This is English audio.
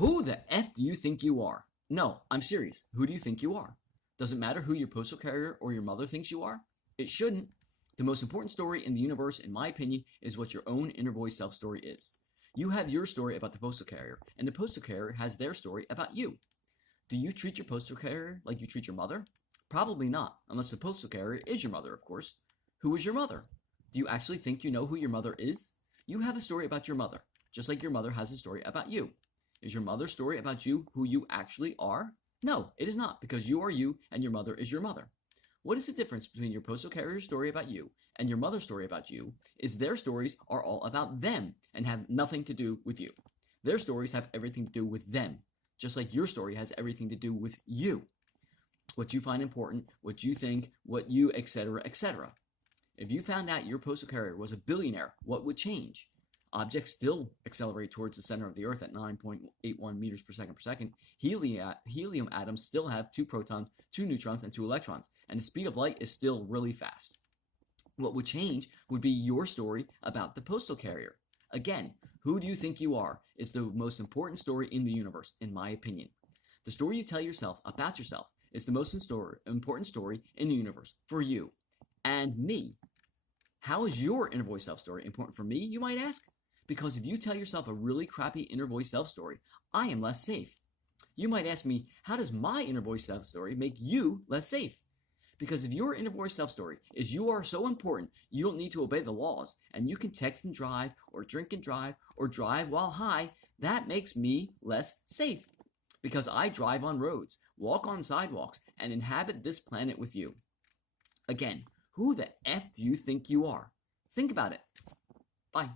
Who the F do you think you are? No, I'm serious. Who do you think you are? Does it matter who your postal carrier or your mother thinks you are? It shouldn't. The most important story in the universe, in my opinion, is what your own inner voice self story is. You have your story about the postal carrier, and the postal carrier has their story about you. Do you treat your postal carrier like you treat your mother? Probably not, unless the postal carrier is your mother, of course. Who is your mother? Do you actually think you know who your mother is? You have a story about your mother, just like your mother has a story about you. Is your mother's story about you who you actually are? No, it is not, because you are you and your mother is your mother. What is the difference between your postal carrier's story about you and your mother's story about you is their stories are all about them and have nothing to do with you. Their stories have everything to do with them, just like your story has everything to do with you. What you find important, what you think, what you, etc., etc. If you found out your postal carrier was a billionaire, what would change? Objects still accelerate towards the center of the Earth at 9.81 meters per second. Helium atoms still have 2 protons, 2 neutrons, and 2 electrons, and the speed of light is still really fast. What would change would be your story about the postal carrier. Again, who do you think you are is the most important story in the universe, in my opinion. The story you tell yourself about yourself is the most important story in the universe for you and me. How is your inner voice self story important for me, you might ask? Because if you tell yourself a really crappy inner voice self story, I am less safe. You might ask me, how does my inner voice self story make you less safe? Because if your inner voice self story is you are so important, you don't need to obey the laws, and you can text and drive, or drink and drive, or drive while high, that makes me less safe. Because I drive on roads, walk on sidewalks, and inhabit this planet with you. Again, who the F do you think you are? Think about it. Bye.